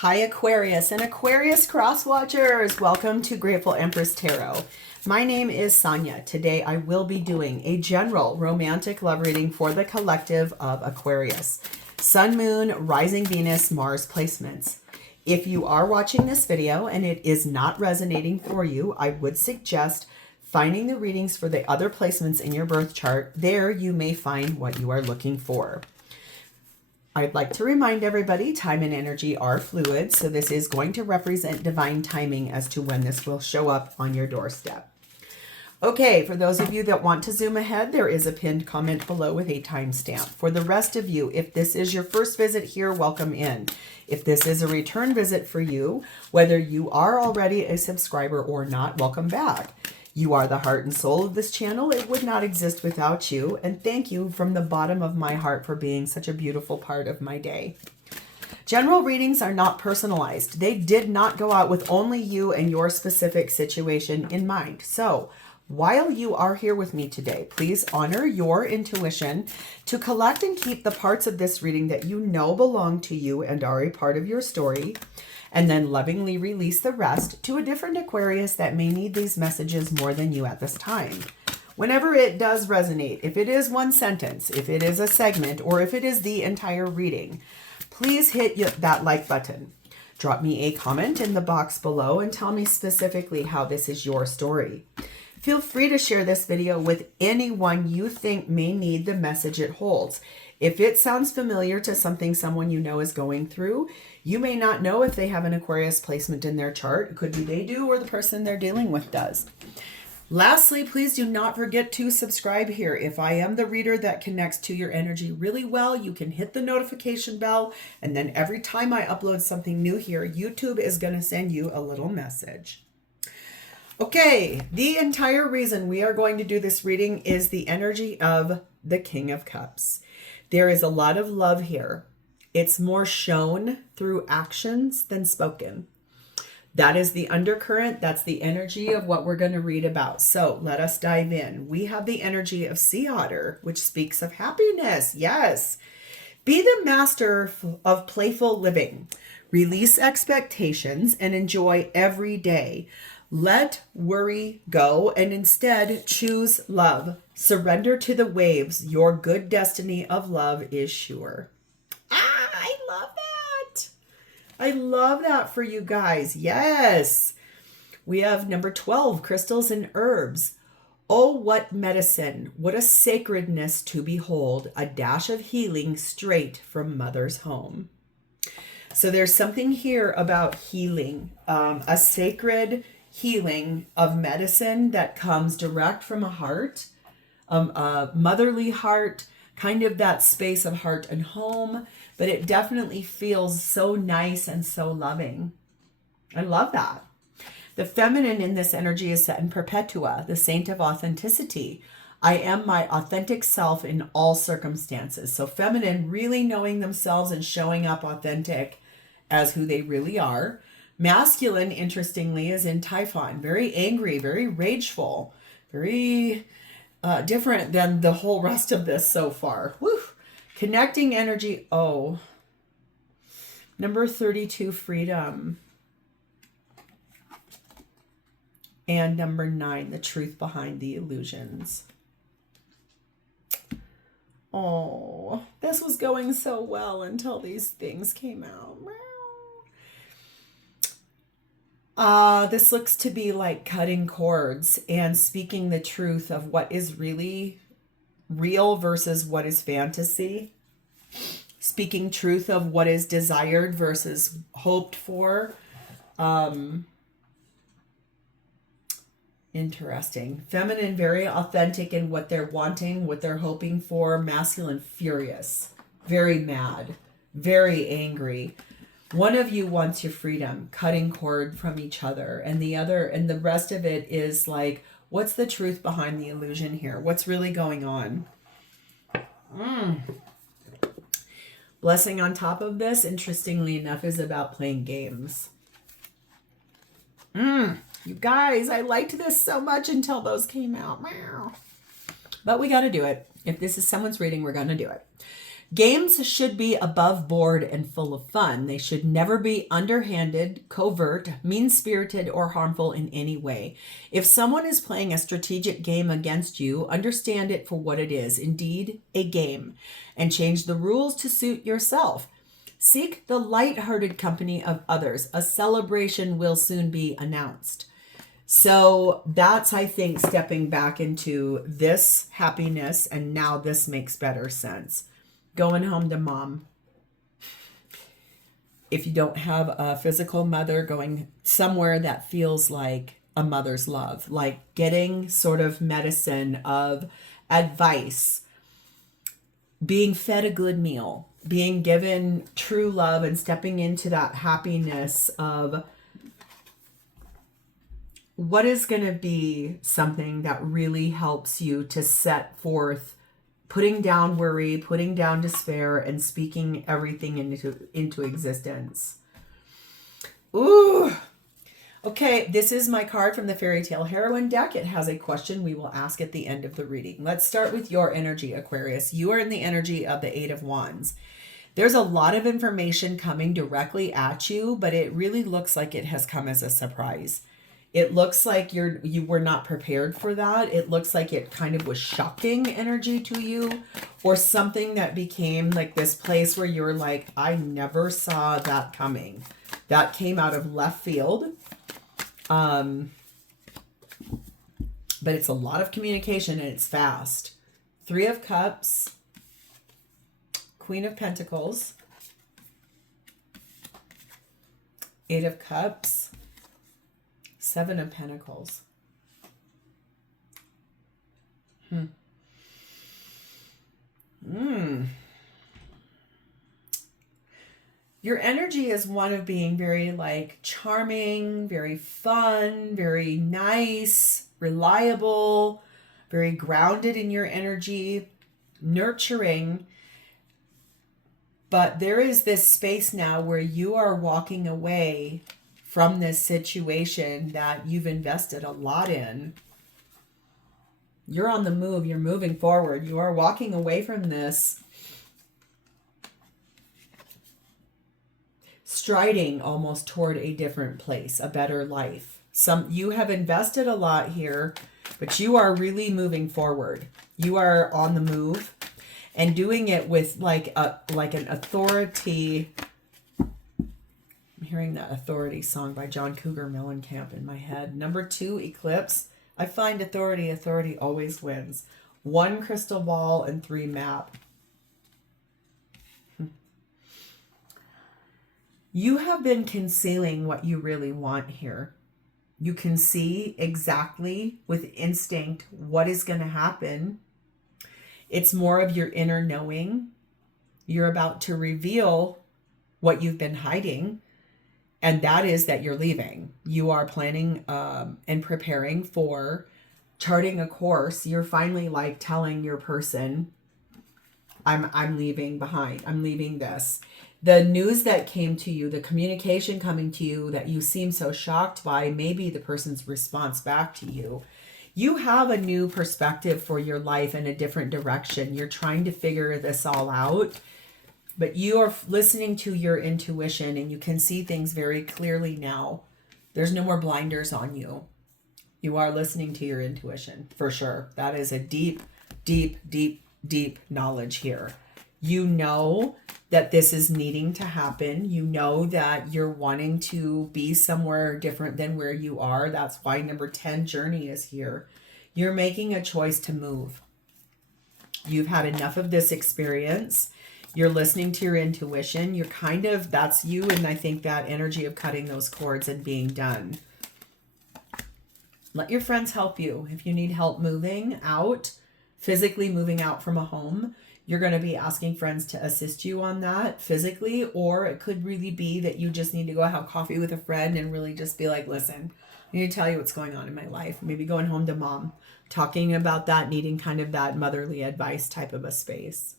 Hi Aquarius and Aquarius cross watchers. Welcome to Grateful Empress Tarot. My name is Sonia. Today I will be doing a general romantic love reading for the collective of Aquarius. Sun, Moon, Rising Venus, Mars placements. If you are watching this video and it is not resonating for you, I would suggest finding the readings for the other placements in your birth chart. There you may find what you are looking for. I'd like to remind everybody time and energy are fluid, so this is going to represent divine timing as to when this will show up on your doorstep. Okay, for those of you that want to zoom ahead, there is a pinned comment below with a timestamp. For the rest of you, if this is your first visit here, welcome in. If this is a return visit for you, whether you are already a subscriber or not, welcome back. You are the heart and soul of this channel. It would not exist without you. And thank you from the bottom of my heart for being such a beautiful part of my day. General readings are not personalized. They did not go out with only you and your specific situation in mind. So while you are here with me today, please honor your intuition to collect and keep the parts of this reading that you know belong to you and are a part of your story, and then lovingly release the rest to a different Aquarius that may need these messages more than you at this time. Whenever it does resonate, if it is one sentence, if it is a segment, or if it is the entire reading, please hit that like button. Drop me a comment in the box below and tell me specifically how this is your story. Feel free to share this video with anyone you think may need the message it holds. If it sounds familiar to something someone you know is going through, you may not know if they have an Aquarius placement in their chart. It could be they do or the person they're dealing with does. Lastly, please do not forget to subscribe here. If I am the reader that connects to your energy really well, you can hit the notification bell, and then every time I upload something new here, YouTube is going to send you a little message. Okay, the entire reason we are going to do this reading is the energy of the King of Cups. There is a lot of love here. It's more shown through actions than spoken. That is the undercurrent. That's the energy of what we're going to read about. So let us dive in. We have the energy of Sea Otter, which speaks of happiness. Yes. Be the master of playful living. Release expectations and enjoy every day. Let worry go and instead choose love. Surrender to the waves. Your good destiny of love is sure. I love that. I love that for you guys. Yes. We have number 12, crystals and herbs. Oh, what medicine. What a sacredness to behold. A dash of healing straight from mother's home. So there's something here about healing, a sacred healing of medicine that comes direct from a heart, a motherly heart, kind of that space of heart and home, but it definitely feels so nice and so loving. I love that. The feminine in this energy is set in Perpetua, the saint of authenticity. I am my authentic self in all circumstances. So feminine really knowing themselves and showing up authentic as who they really are. Masculine, interestingly, is in Typhon, very angry, very rageful, very different than the whole rest of this so far. Woo. Connecting energy. Oh, number 32, freedom. And number 9, the truth behind the illusions. Oh, this was going so well until these things came out. This looks to be like cutting cords and speaking the truth of what is really real versus what is fantasy. Speaking truth of what is desired versus hoped for. Interesting. Feminine, very authentic in what they're wanting, what they're hoping for. Masculine, furious, very mad, very angry. One of you wants your freedom, cutting cord from each other, and the rest of it is like, what's the truth behind the illusion here? What's really going on? Blessing on top of this, interestingly enough, is about playing games. You guys, I liked this so much until those came out. But we got to do it. If this is someone's reading, we're going to do it. Games should be above board and full of fun. They should never be underhanded, covert, mean-spirited, or harmful in any way. If someone is playing a strategic game against you, understand it for what it is, indeed, a game, and change the rules to suit yourself. Seek the light-hearted company of others. A celebration will soon be announced. So that's, I think, stepping back into this happiness, and now this makes better sense. Going home to mom. If you don't have a physical mother, going somewhere that feels like a mother's love, like getting sort of medicine of advice, being fed a good meal, being given true love, and stepping into that happiness of what is going to be something that really helps you to set forth putting down worry, putting down despair, and speaking everything into existence. Ooh. Okay, this is my card from the Fairy Tale Heroine deck. It has a question we will ask at the end of the reading. Let's start with your energy, Aquarius. You are in the energy of the Eight of Wands. There's a lot of information coming directly at you, but it really looks like it has come as a surprise. It looks like you were not prepared for that. It looks like it kind of was shocking energy to you, or something that became like this place where you're like, I never saw that coming. That came out of left field. But it's a lot of communication and it's fast. Three of Cups, Queen of Pentacles, Eight of Cups, Seven of Pentacles. Your energy is one of being very like charming, very fun, very nice, reliable, very grounded in your energy, nurturing. But there is this space now where you are walking away from this situation that you've invested a lot in. You're on the move. You're moving forward. You are walking away from this, striding almost toward a different place, a better life. You have invested a lot here, but you are really moving forward. You are on the move and doing it with like an authority. I'm hearing that Authority song by John Cougar Mellencamp in my head. Number 2, Eclipse. I find authority. Authority always wins. 1 crystal ball and 3 map. You have been concealing what you really want here. You can see exactly with instinct what is going to happen. It's more of your inner knowing. You're about to reveal what you've been hiding. And that is that you're leaving. You are planning and preparing for charting a course. You're finally like telling your person, I'm leaving behind. I'm leaving this. The news that came to you, the communication coming to you that you seem so shocked by, maybe the person's response back to you. You have a new perspective for your life in a different direction. You're trying to figure this all out. But you are listening to your intuition and you can see things very clearly now. There's no more blinders on you. You are listening to your intuition for sure. That is a deep, deep, deep, deep knowledge here. You know that this is needing to happen. You know that you're wanting to be somewhere different than where you are. That's why number 10, Journey, is here. You're making a choice to move. You've had enough of this experience. You're listening to your intuition. You're kind of, that's you. And I think that energy of cutting those cords and being done. Let your friends help you. If you need help moving out, physically moving out from a home, you're going to be asking friends to assist you on that physically. Or it could really be that you just need to go have coffee with a friend and really just be like, listen, I need to tell you what's going on in my life. Maybe going home to mom, talking about that, needing kind of that motherly advice type of a space.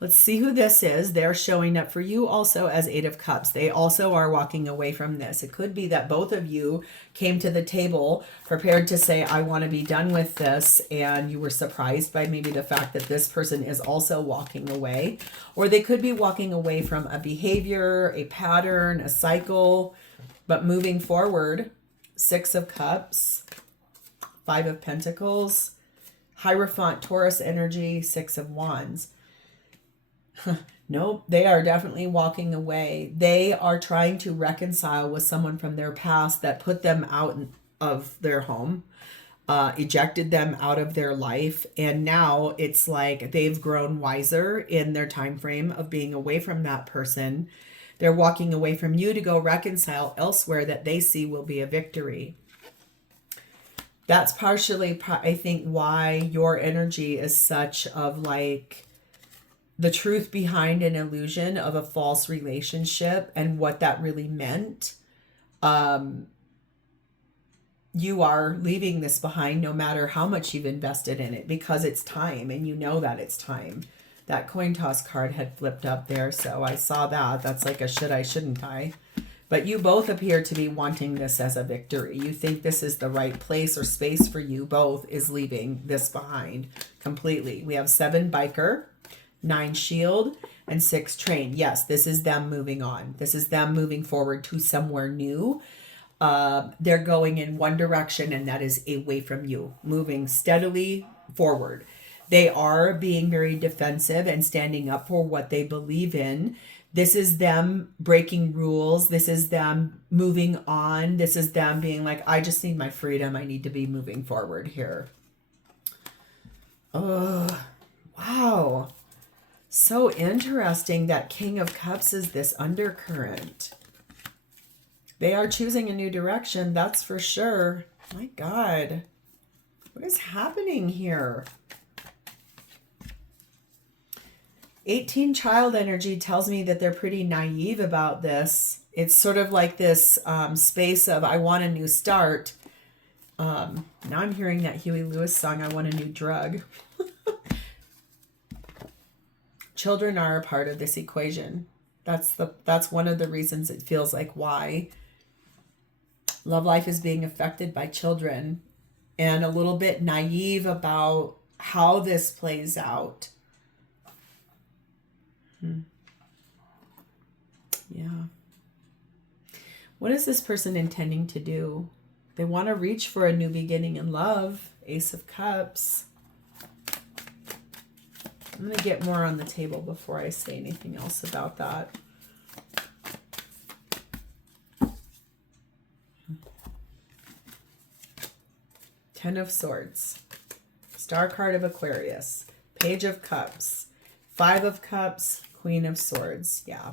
Let's see who this is. They're showing up for you also as Eight of Cups. They also are walking away from this. It could be that both of you came to the table prepared to say, I want to be done with this. And you were surprised by maybe the fact that this person is also walking away. Or they could be walking away from a behavior, a pattern, a cycle, but moving forward. Six of Cups, Five of Pentacles, Hierophant, Taurus energy, Six of Wands. Nope, they are definitely walking away. They are trying to reconcile with someone from their past that put them out of their home, ejected them out of their life. And now it's like they've grown wiser in their time frame of being away from that person. They're walking away from you to go reconcile elsewhere that they see will be a victory. That's partially, I think, why your energy is such of like the truth behind an illusion of a false relationship and what that really meant. You are leaving this behind no matter how much you've invested in it, because it's time, and you know that it's time. That coin toss card had flipped up there, so I saw that. That's like a should I, shouldn't I? But you both appear to be wanting this as a victory. You think this is the right place or space for you both, is leaving this behind completely. We have 7 biker, 9 shield, and 6 train. Yes, this is them moving on. This is them moving forward to somewhere new. They're going in one direction, and that is away from you, moving steadily forward. They are being very defensive and standing up for what they believe in. This is them breaking rules. This is them moving on. This is them being like, I just need my freedom. I need to be moving forward here. Oh, wow. So interesting that King of Cups is this undercurrent. They are choosing a new direction, that's for sure. My God. What is happening here? 18 child energy tells me that they're pretty naive about this. It's sort of like this space of, I want a new start. Now I'm hearing that Huey Lewis song, I want a new drug. Children are a part of this equation. That's one of the reasons it feels like why love life is being affected by children, and a little bit naive about how this plays out. Yeah. What is this person intending to do? They want to reach for a new beginning in love. Ace of Cups. I'm going to get more on the table before I say anything else about that. Ten of Swords. Star card of Aquarius. Page of Cups. 5 of Cups. Queen of Swords. Yeah.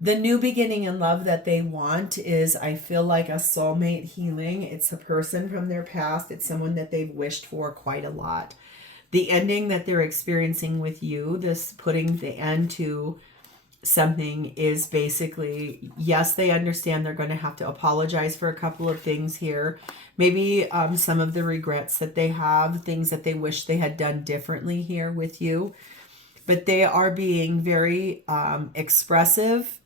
The new beginning in love that they want is, I feel like, a soulmate healing. It's a person from their past. It's someone that they've wished for quite a lot. The ending that they're experiencing with you, this putting the end to something, is basically, yes, they understand they're going to have to apologize for a couple of things here. Maybe some of the regrets that they have, things that they wish they had done differently here with you. But they are being very expressive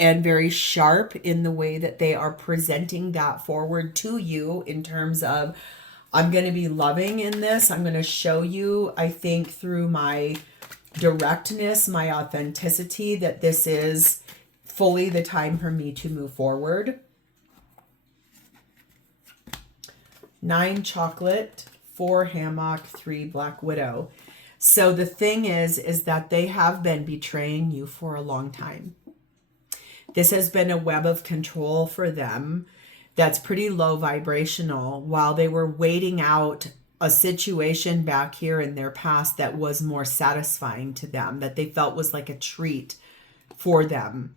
and very sharp in the way that they are presenting that forward to you in terms of, I'm going to be loving in this. I'm going to show you, I think, through my directness, my authenticity, that this is fully the time for me to move forward. 9 chocolate, 4 hammock, 3 black widow. So the thing is that they have been betraying you for a long time. This has been a web of control for them that's pretty low vibrational, while they were waiting out a situation back here in their past that was more satisfying to them, that they felt was like a treat for them.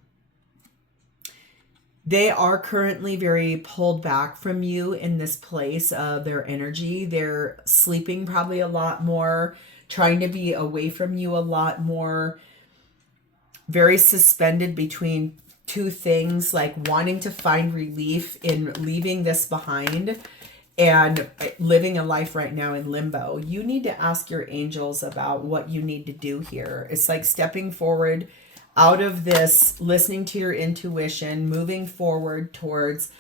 They are currently very pulled back from you in this place of their energy. They're sleeping probably a lot more, trying to be away from you a lot more, very suspended between two things, like wanting to find relief in leaving this behind and living a life right now in limbo, you need to ask your angels about what you need to do here. It's like stepping forward out of this, listening to your intuition, moving forward towards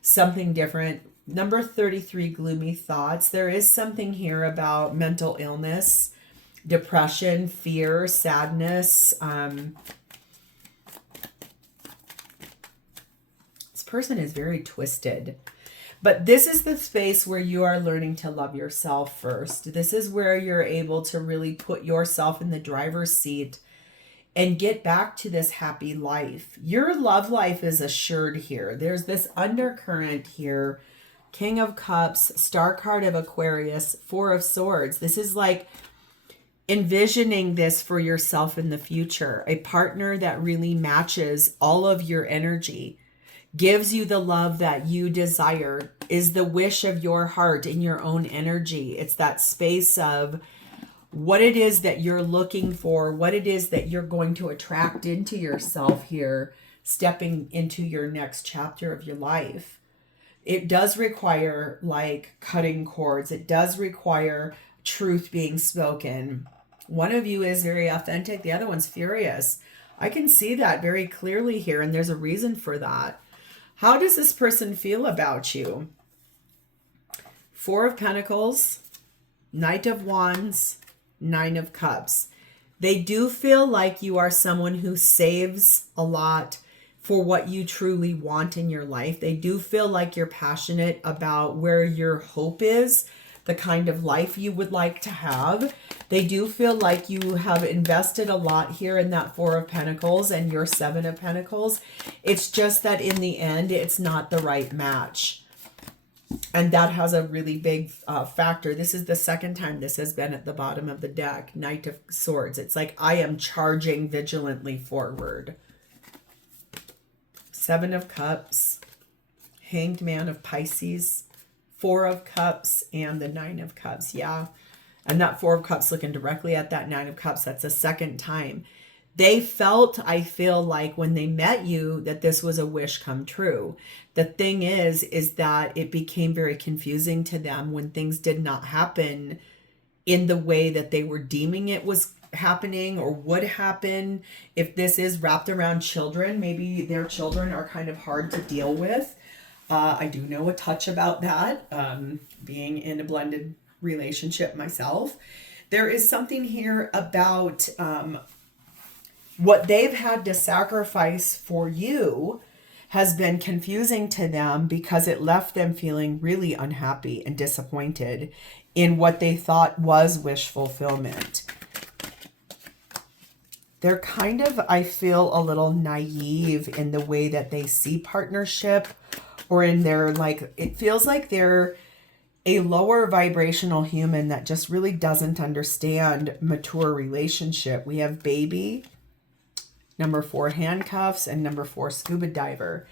something different. Number 33, gloomy thoughts. There is something here about mental illness, depression, fear, sadness. This person is very twisted. But this is the space where you are learning to love yourself first. This is where you're able to really put yourself in the driver's seat and get back to this happy life. Your love life is assured here. There's this undercurrent here. King of Cups, Star card of Aquarius, Four of Swords. This is like envisioning this for yourself in the future. A partner that really matches all of your energy, gives you the love that you desire, is the wish of your heart in your own energy. It's that space of what it is that you're looking for, what it is that you're going to attract into yourself here, stepping into your next chapter of your life. It does require like cutting cords. It does require truth being spoken. One of you is very authentic. The other one's furious. I can see that very clearly here, and there's a reason for that. How does this person feel about you? Four of Pentacles, Knight of Wands, Nine of Cups. They do feel like you are someone who saves a lot for what you truly want in your life. They do feel like you're passionate about where your hope is, the kind of life you would like to have. They do feel like you have invested a lot here in that Four of Pentacles and your Seven of Pentacles. It's just that in the end, it's not the right match. And that has a really big factor. This is the second time this has been at the bottom of the deck. Knight of Swords. It's like I am charging vigilantly forward. Seven of Cups. Hanged Man of Pisces. Four of Cups and the Nine of Cups. Yeah. And that Four of Cups looking directly at that Nine of Cups. That's the second time. They felt, I feel like when they met you, that this was a wish come true. The thing is that it became very confusing to them when things did not happen in the way that they were deeming it was happening or would happen. If this is wrapped around children, maybe their children are kind of hard to deal with. I do know a touch about that, being in a blended relationship myself. There is something here about what they've had to sacrifice for you has been confusing to them because it left them feeling really unhappy and disappointed in what they thought was wish fulfillment. They're kind of, I feel, a little naive in the way that they see partnership, or in their, like, it feels like they're a lower vibrational human that just really doesn't understand mature relationship. We have baby, number 4 handcuffs, and number 4 scuba diver.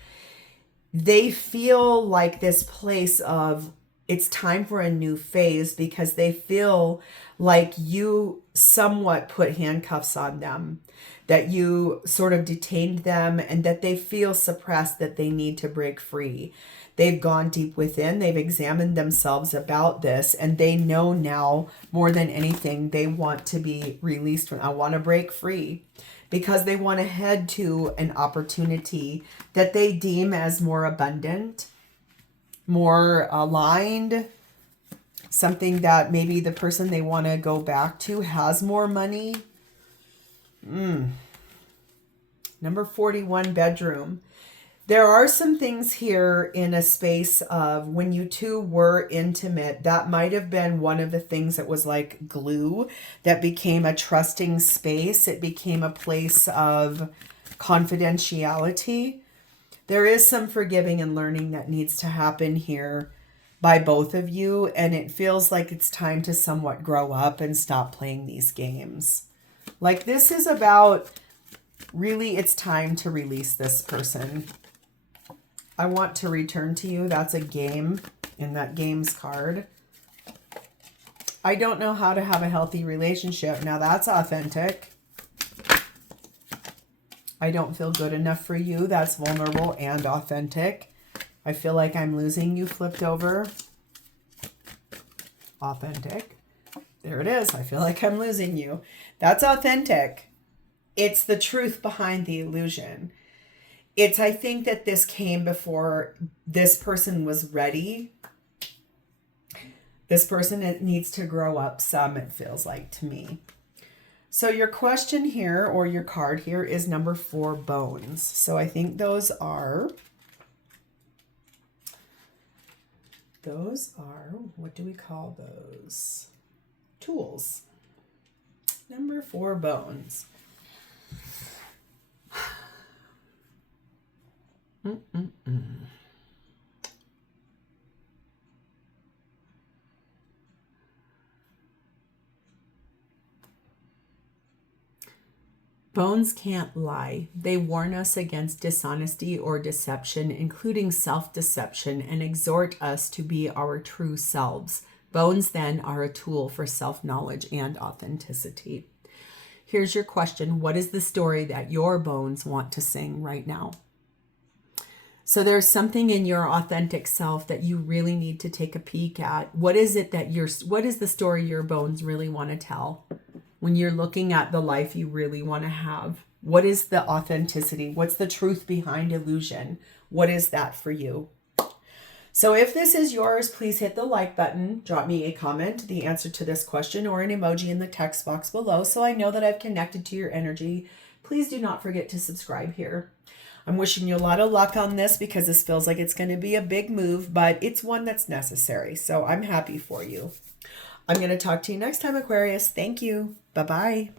They feel like this place of it's time for a new phase because they feel like you somewhat put handcuffs on them, that you sort of detained them, and that they feel suppressed, that they need to break free. They've gone deep within, they've examined themselves about this, and they know now more than anything, they want to be released from, I want to break free, because they want to head to an opportunity that they deem as more abundant, more aligned, something that maybe the person they want to go back to has more money. Number 41, bedroom. There are some things here in a space of when you two were intimate, that might have been one of the things that was like glue that became a trusting space. It became a place of confidentiality. There is some forgiving and learning that needs to happen here by both of you. And it feels like it's time to somewhat grow up and stop playing these games. Like this is about really, it's time to release this person. I want to return to you. That's a game in that games card. I don't know how to have a healthy relationship. Now that's authentic. I don't feel good enough for you. That's vulnerable and authentic. I feel like I'm losing you, flipped over. authentic. There it is. I feel like I'm losing you. That's authentic. It's the truth behind the illusion. I think that this came before this person was ready. This person needs to grow up some, it feels like to me. So your question here, or your card here, is number 4, bones. So I think those are, what do we call those? Tools. Number 4, bones. Bones can't lie. They warn us against dishonesty or deception, including self-deception, and exhort us to be our true selves. Bones, then, are a tool for self-knowledge and authenticity. Here's your question. What is the story that your bones want to sing right now? So there's something in your authentic self that you really need to take a peek at. What is it that what is the story your bones really want to tell? When you're looking at the life you really want to have, what is the authenticity? What's the truth behind illusion? What is that for you? So if this is yours, please hit the like button, drop me a comment, the answer to this question, or an emoji in the text box below so I know that I've connected to your energy. Please do not forget to subscribe here. I'm wishing you a lot of luck on this because this feels like it's going to be a big move, but it's one that's necessary. So I'm happy for you. I'm going to talk to you next time, Aquarius. Thank you. Bye-bye.